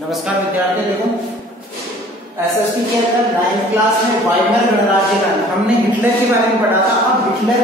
नमस्कार विद्यार्थी, देखो एसएसटी के अंदर 9th क्लास में वाइमर गणराज्य का हमने हिटलर के बारे में पढ़ा था। अब हिटलर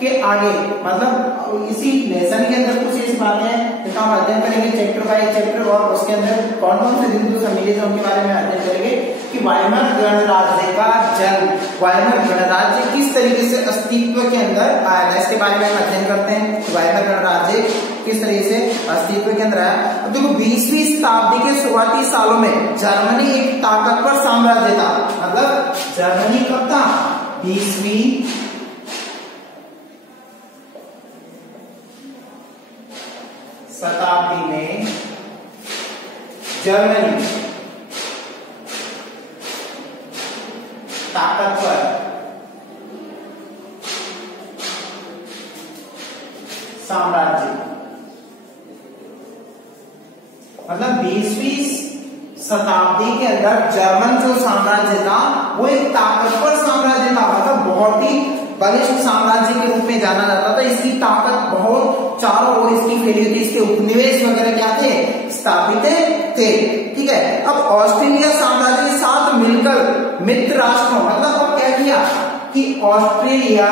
के आगे मतलब इसी लेसन के अंदर कुछ ऐसी बातें हैं जिनका हम अध्ययन करेंगे चैप्टर बाय चैप्टर, और उसके अंदर कौन कौन से बिंदु सम्मिलित हैं उनके बारे में अध्ययन करेंगे कि वाइमर गणराज्य का जन्म, वाइमर गणराज्य किस तरीके से अस्तित्व के अंदर आया था, इसके बारे में हम अध्ययन करते हैं। वाइमर गणराज्य किस तरीके से अस्तित्व के अंदर आया। अब देखो 20वीं शताब्दी के शुरुआती सालों में जर्मनी एक ताकतवर साम्राज्य था। मतलब जर्मनी कब था? 20वीं शताब्दी में जर्मनी ताकतवर साम्राज्य, मतलब 20वीं शताब्दी के अंदर जर्मन जो साम्राज्य था वो एक ताकतवर साम्राज्य था। मतलब बहुत ही बलिष्ठ साम्राज्य के रूप में जाना जाता था। इसकी ताकत बहुत चारों ओर इसकी फैली थी, इसके उपनिवेश वगैरह क्या थे? स्थापित थे। ठीक है। अब ऑस्ट्रेलिया साम्राज्य के साथ मिलकर मित्र राष्ट्रों, मतलब अब क्या किया कि ऑस्ट्रिया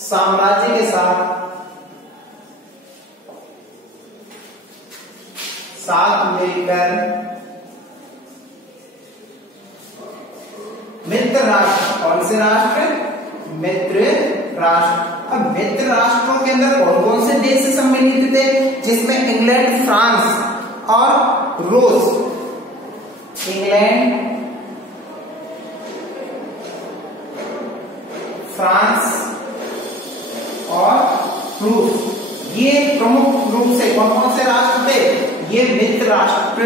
साम्राज्य के साथ मिलकर मित्र राष्ट्र, कौन से राष्ट्र? मित्र राष्ट्र। अब मित्र राष्ट्रों के अंदर कौन कौन से देश सम्मिलित थे? जिसमें इंग्लैंड, फ्रांस और रूस। इंग्लैंड, फ्रांस और रूस, ये प्रमुख रूप से कौन कौन से राष्ट्र थे? ये मित्र राष्ट्र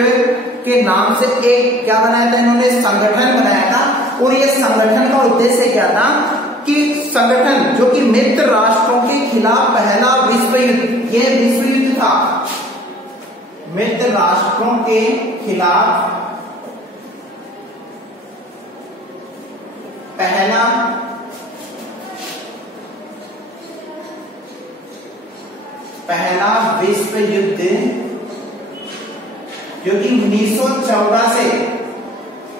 के नाम से एक क्या बनाया था इन्होंने? संगठन बनाया था। और ये संगठन का उद्देश्य क्या था कि संगठन जो कि मित्र राष्ट्रों के खिलाफ पहला विश्व युद्ध, ये विश्व युद्ध था। मित्र राष्ट्रों के खिलाफ पहला विश्व युद्ध जो कि 1914 से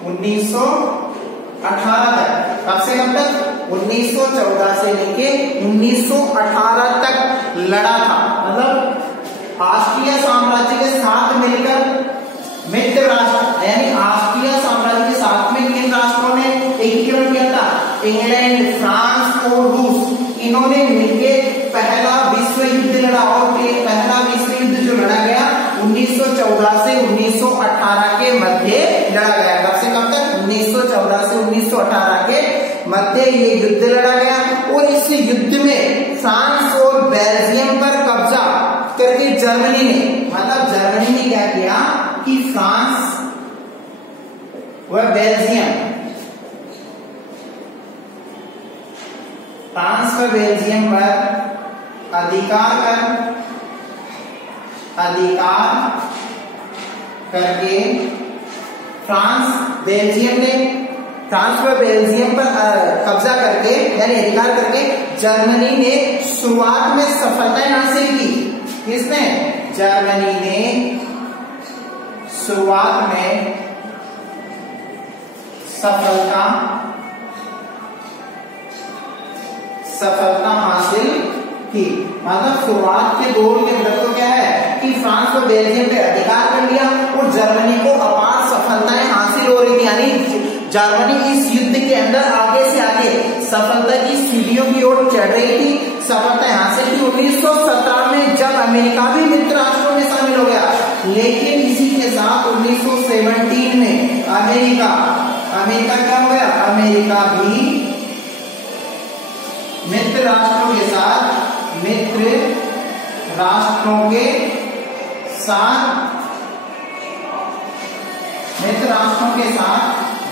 1918 तक, कब से कब तक? 1914 से लेके 1918 तक लड़ा था। मतलब ऑस्ट्रिया साम्राज्य के साथ मिलकर मित्र राष्ट्र, यानी ऑस्ट्रिया साम्राज्य के साथ में किन राष्ट्रों ने एकीकरण किया था? इंग्लैंड, फ्रांस और रूस, इन्होंने मिलके पहला विश्व युद्ध लड़ा। और पहला विश्व युद्ध जो लड़ा गया 1914 से 1918 के मध्य लड़ा गया। कब से कब तक? 1914 से 1918 के मध्य ये युद्ध लड़ा गया। और इस युद्ध में फ्रांस और बेल्जियम पर कब्जा करके जर्मनी ने, मतलब जर्मनी ने क्या किया कि फ्रांस व बेल्जियम, फ्रांस व बेल्जियम पर अधिकार करके फ्रांस व बेल्जियम पर कब्जा करके, यानी अधिकार करके जर्मनी ने शुरुआत में सफलताएं हासिल की। किसने? जर्मनी ने शुरुआत में सफलता हासिल की। मतलब शुरुआत के दौर के अंदर तो क्या है कि फ्रांस को बेल्जियम पे अधिकार कर लिया और जर्मनी को अपार सफलताएं हासिल हो रही थी। यानी जर्मनी इस युद्ध के अंदर आगे से आगे सफलता की सीढ़ियों की ओर चढ़ रही थी, सफलताएं हासिल की। 1917 में जब अमेरिका भी मित्र राष्ट्रों में शामिल हो गया, लेकिन इसी के साथ 1917 में अमेरिका क्या हो गया? अमेरिका भी मित्र राष्ट्रों के साथ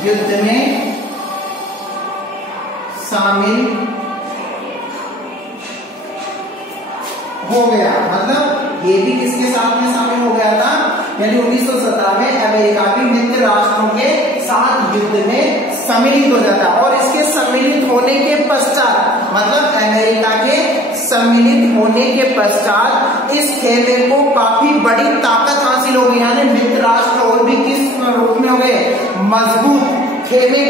युद्ध में शामिल हो गया। मतलब ये भी किसके साथ में शामिल हो गया था? यानी 1917 में अमेरिका भी मित्र राष्ट्रों के साथ युद्ध में सम्मिलित हो जाता है। और इसके सम्मिलित होने के पश्चात मतलब अमेरिका के सम्मिलित होने के पश्चात इस खेमे को काफी बड़ी ताकत हासिल हो गई, यानी मित्र राष्ट्र और भी किस रूप में हो गए, मजबूत खेमे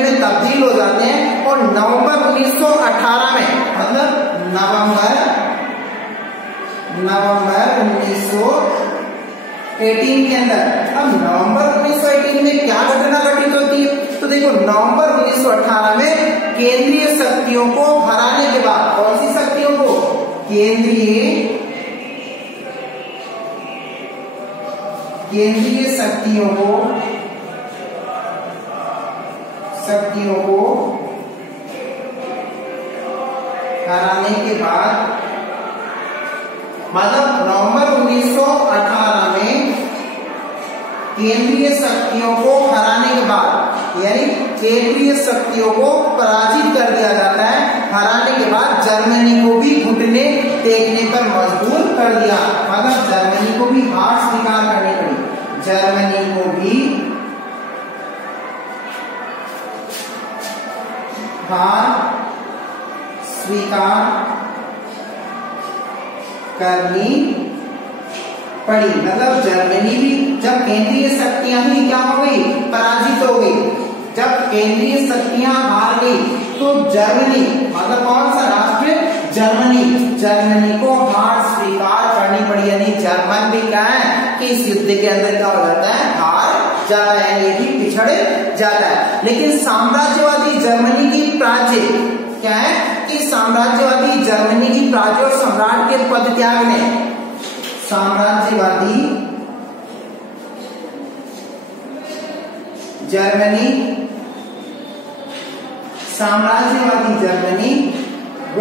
में तब्दील हो जाते हैं। और नवंबर 1918 में, मतलब नवंबर 1918 के अंदर, अब नवंबर 1918 में क्या घटना घटित होती है, तो देखो नवंबर 1918 में केंद्रीय शक्तियों को हराने के बाद, कौन सी शक्तियों को, केंद्रीय शक्तियों को हराने के बाद, मतलब नवंबर 1918 में केंद्रीय शक्तियों को हराने के बाद, यानी केंद्रीय शक्तियों को पराजित कर दिया जाता है। हराने के बाद जर्मनी को भी घुटने टेकने पर मजबूर कर दिया, मतलब जर्मनी को भी हार स्वीकार करनी पड़ी, जर्मनी को भी हार स्वीकार करनी पड़ी। मतलब जर्मनी भी, जब केंद्रीय शक्तियां ही क्या हो गई, पराजित हो गई, जब केंद्रीय शक्तियां हार गई तो जर्मनी, मतलब कौन सा राष्ट्र, जर्मनी को हार स्वीकार करनी पड़ी, यानी जर्मन भी क्या है कि इस युद्ध के अंदर क्या हो जाता है, हार जाता है, ये भी पिछड़ जाता है। लेकिन साम्राज्यवादी जर्मनी की पराजय क्या है कि साम्राज्यवादी जर्मनी की पराजय और सम्राट के पद त्याग ने साम्राज्यवादी जर्मनी व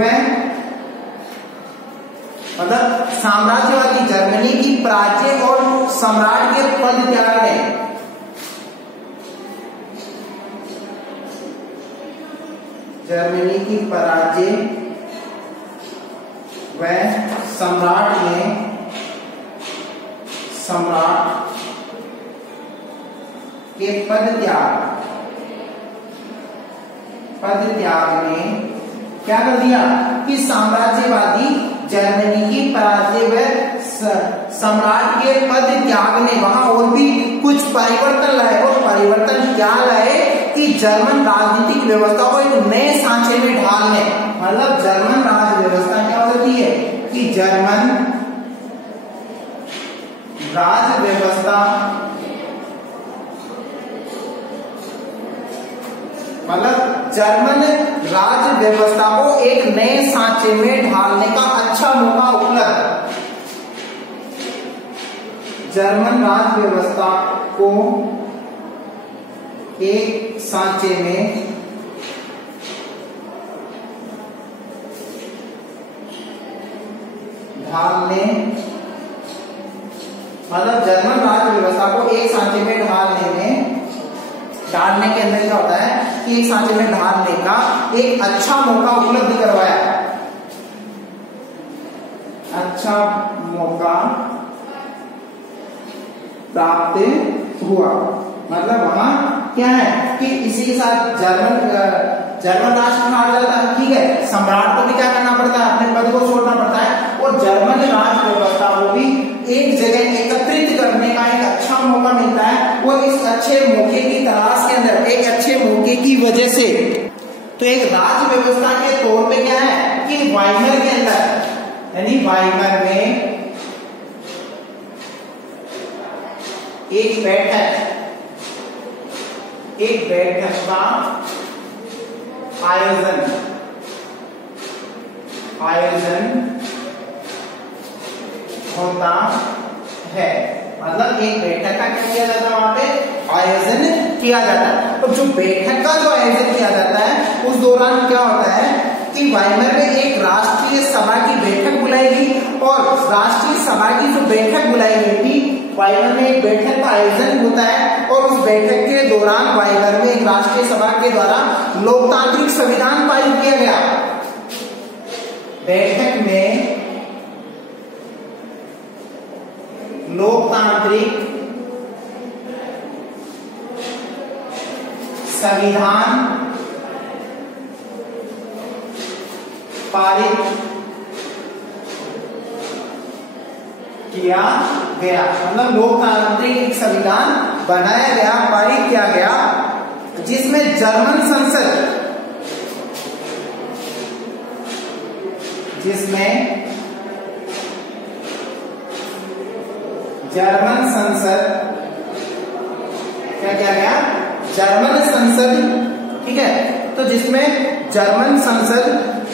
मतलब साम्राज्यवादी जर्मनी की पराजय और सम्राट के पद त्याग ने जर्मनी की पराजय व सम्राट के पद त्याग ने क्या कर दिया कि साम्राज्यवादी जर्मनी की पराजय व सम्राट के पद त्याग ने वहां और भी कुछ परिवर्तन लाए। और परिवर्तन क्या लाए कि जर्मन राजनीतिक व्यवस्था को एक नए सांचे में ढालने, मतलब जर्मन राज व्यवस्था क्या होती है कि जर्मन राज व्यवस्था, मतलब जर्मन राज व्यवस्था को एक नए सांचे में ढालने का अच्छा मौका उपलब्ध, जर्मन राज व्यवस्था को एक सांचे में ढालने, मतलब जर्मन राज व्यवस्था को एक सांचे में डालने के अंदर क्या होता है कि एक सांचे में ढालने का एक अच्छा मौका उपलब्ध करवाया, अच्छा मौका प्राप्त हुआ। मतलब वहां क्या है कि इसी के साथ जर्मन राष्ट्र हार जाता है, ठीक है, सम्राट को भी क्या करना पड़ता है, अपने पद को छोड़ना पड़ता है, और जर्मन राज व्यवस्था को भी एक जगह एकत्रित करने का एक अच्छा मौका मिलता है। वो इस अच्छे मौके की तलाश के अंदर, एक अच्छे मौके की वजह से, तो एक राज व्यवस्था के तौर पे क्या है कि वाइमर के अंदर, यानी वाइमर में एक बैठक का आयोजन होता है, मतलब एक बैठक का क्या किया जाता है, वहां पे आयोजन किया जाता है। तो जो बैठक का जो आयोजन किया जाता है उस दौरान क्या होता है कि वाइमर में एक राष्ट्रीय सभा की बैठक बुलाई गई, और राष्ट्रीय सभा की जो बैठक बुलाई गई थी, वाइमर में एक बैठक का आयोजन होता है, और उस बैठक के दौरान वाइमर में एक राष्ट्रीय सभा के द्वारा लोकतांत्रिक संविधान पारित किया गया। बैठक में लोकतांत्रिक संविधान पारित किया गया, मतलब लोकतांत्रिक एक संविधान बनाया गया, पारित किया गया, जिसमें जर्मन संसद, क्या किया गया, जर्मन संसद, ठीक है, तो जिसमें जर्मन संसद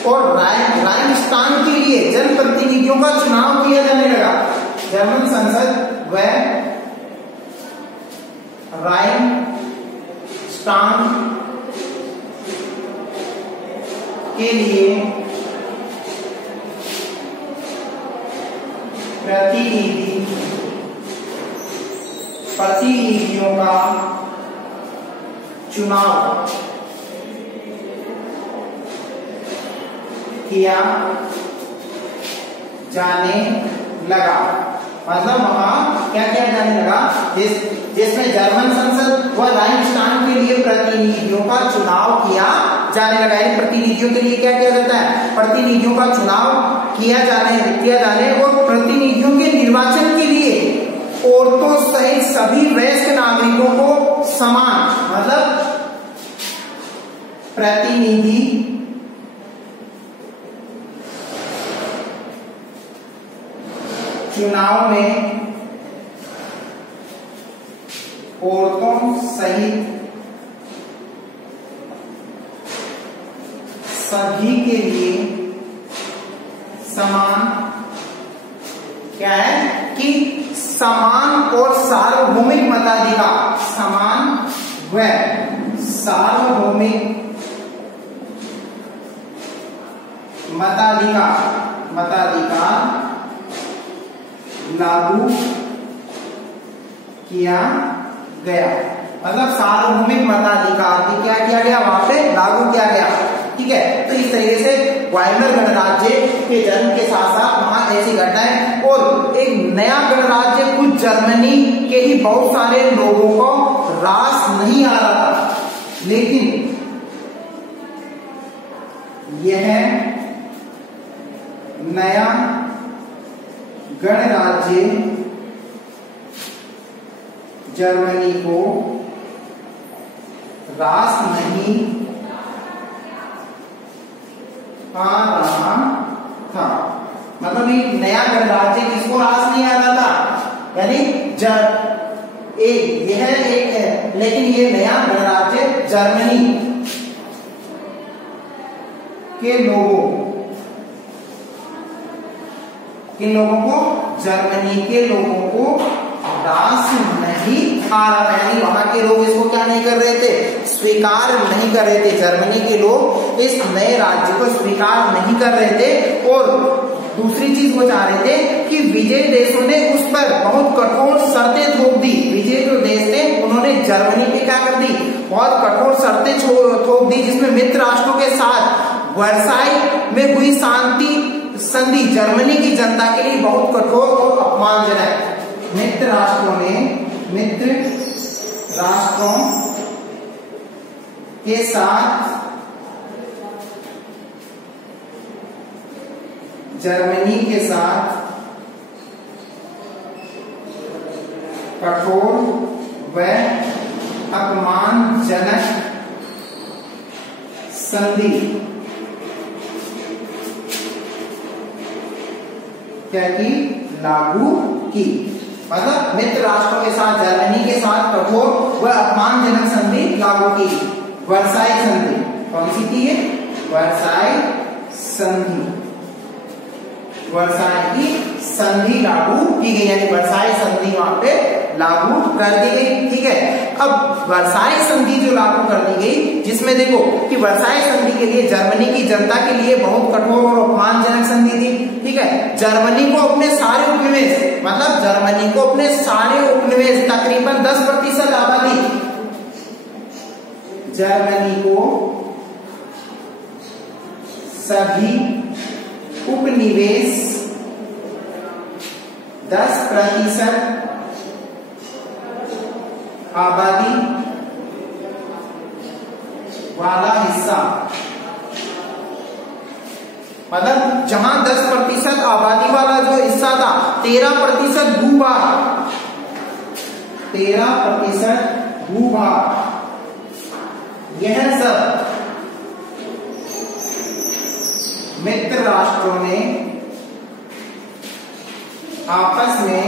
और राइक्सटाग के लिए जनप्रतिनिधियों का चुनाव किया जाने लगा। जर्मन संसद व राइक्सटाग के लिए प्रतिनिधियों का चुनाव किया जाने लगा। मतलब वहां क्या किया जाने लगा, जिसमें जर्मन संसद व राइक्सटाग के लिए प्रतिनिधियों का चुनाव किया जाने लगा। इन प्रतिनिधियों के लिए क्या किया जाता है, प्रतिनिधियों का चुनाव किया जाने और प्रतिनिधियों के निर्वाचन के लिए औरतों सहित सभी वयस्क नागरिकों को समान, मतलब प्रतिनिधि चुनाव में औरतों सहित सभी के लिए समान, क्या है कि समान और सार्वभौमिक मताधिकार, समान व सार्वभौमिक मताधिकार लागू किया गया। मतलब सार्वभौमिक मताधिकार भी क्या किया गया, वहां पे लागू किया गया, ठीक है। तो इस तरीके से वाइमर गणराज्य के जन्म के साथ साथ वहां ऐसी घटनाएं, और एक नया गणराज्य कुछ जर्मनी के ही बहुत सारे लोगों को रास नहीं आ रहा था, लेकिन यह नया गणराज्य जर्मनी को रास नहीं आ रहा था। मतलब एक नया गणराज्य किसको रास नहीं आ रहा था, यानी लेकिन ये नया गणराज्य जर्मनी के जर्मनी के लोगों को रास नहीं आ रहा था, यानी वहां के लोग इसको क्या नहीं कर रहे थे, स्वीकार नहीं कर रहे थे। जर्मनी के लोग इस नए राज्य को स्वीकार नहीं कर रहे थे, और दूसरी चीज वो चाह रहे थे कि विजय देशों ने उस पर बहुत कठोर शर्तें थोप दी। विजय जो देश थे उन्होंने जर्मनी पे क्या कर दी, बहुत कठोर शर्तें थोप दी, जिसमें मित्र राष्ट्रों के साथ वर्साई में हुई शांति संधि जर्मनी की जनता के लिए बहुत कठोर और अपमानजनक। मित्र राष्ट्रों के साथ जर्मनी के साथ कठोर व अपमानजनक संधि क्या की, लागू की। मतलब मित्र राष्ट्रों के साथ जर्मनी के साथ कठोर व अपमानजनक संधि लागू की। वर्साई संधि कौन सी की है, वर्साई संधि, वर्साई की संधि लागू की गई, यानी वर्साई संधि वहां पे लागू कर दी गई, ठीक है। अब वर्साई संधि जो लागू कर दी गई, जिसमें देखो कि वर्साई संधि के लिए जर्मनी की जनता के लिए बहुत कठोर और अपमानजनक संधि थी, ठीक है। जर्मनी को अपने सारे उपनिवेश, मतलब जर्मनी को अपने सारे उपनिवेश तकरीबन 10% आबादी, जर्मनी को सभी उपनिवेश 10% आबादी वाला हिस्सा मतलब जहां 10% आबादी वाला जो हिस्सा था, 13% भूभाग, 13% भूभाग, यह सब मित्र राष्ट्रों ने आपस में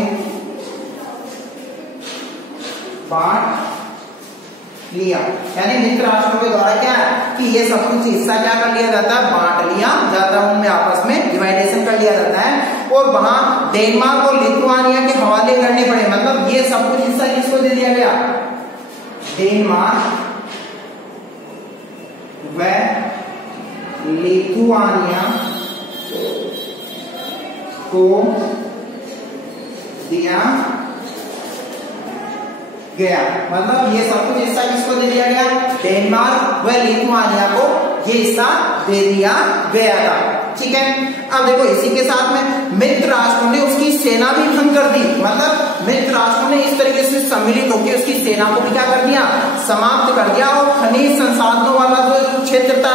बांट लिया। यानी मित्र राष्ट्रों के द्वारा क्या है कि ये सब कुछ हिस्सा क्या कर लिया जाता है, बांट लिया जाता है, उनमें आपस में डिवाइडेशन कर लिया जाता है। और वहां डेनमार्क और लिथुआनिया के हवाले करने पड़े, मतलब ये सब कुछ हिस्सा किसको दे दिया गया, डेनमार्क व लिथुआनिया को दिया गया। मतलब ये सब कुछ हिस्सा किसको दे दिया गया, डेनमार्क व लिथुआनिया को ये हिस्सा दे दिया गया था। ठीक है, अब देखो इसी के साथ में मित्र राष्ट्रों ने उसकी सेना भी भंग कर दी। मतलब मित्र राष्ट्रों ने इस तरीके से सम्मिलित होकर उसकी सेना को भी क्या कर दिया, समाप्त कर दिया। और खनिज संसाधनों वाला जो क्षेत्र था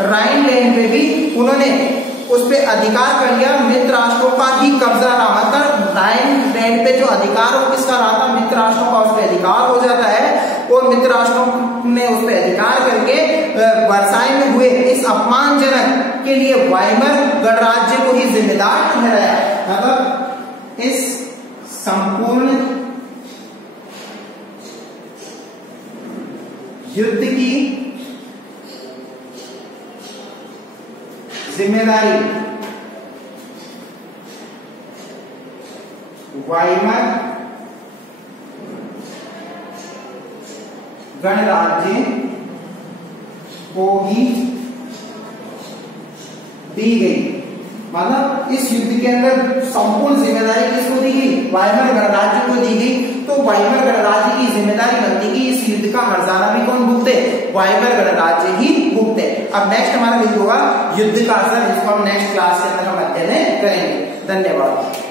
राइनलैंड पे भी उन्होंने उस पे अधिकार कर लिया। मित्र राष्ट्रों का ही कब्जा रहा, मतलब राइनलैंड पे जो अधिकार हो किसका रहा था, मित्र राष्ट्रों का उस पे अधिकार हो जाता है। और मित्र राष्ट्रों ने उस पे अधिकार करके वर्साई में हुए इस अपमानजनक के लिए वाइमर गणराज्य को ही जिम्मेदार ठहराया। मतलब इस संपूर्ण युद्ध की जिम्मेदारी वाइमर गणराज्य को ही दी गई। मतलब इस युद्ध के अंदर संपूर्ण जिम्मेदारी किसको दी गई, वाइमर गणराज्य को दी गई। तो वाइमर गणराज्य की जिम्मेदारी बनती कि इस युद्ध का हर्जाना भी कौन भुगते, वाइमर गणराज्य ही भुगते। अब नेक्स्ट हमारा वीडियो होगा युद्ध का असर, जिसको हम नेक्स्ट क्लास के अंदर हम अध्ययन करेंगे। धन्यवाद।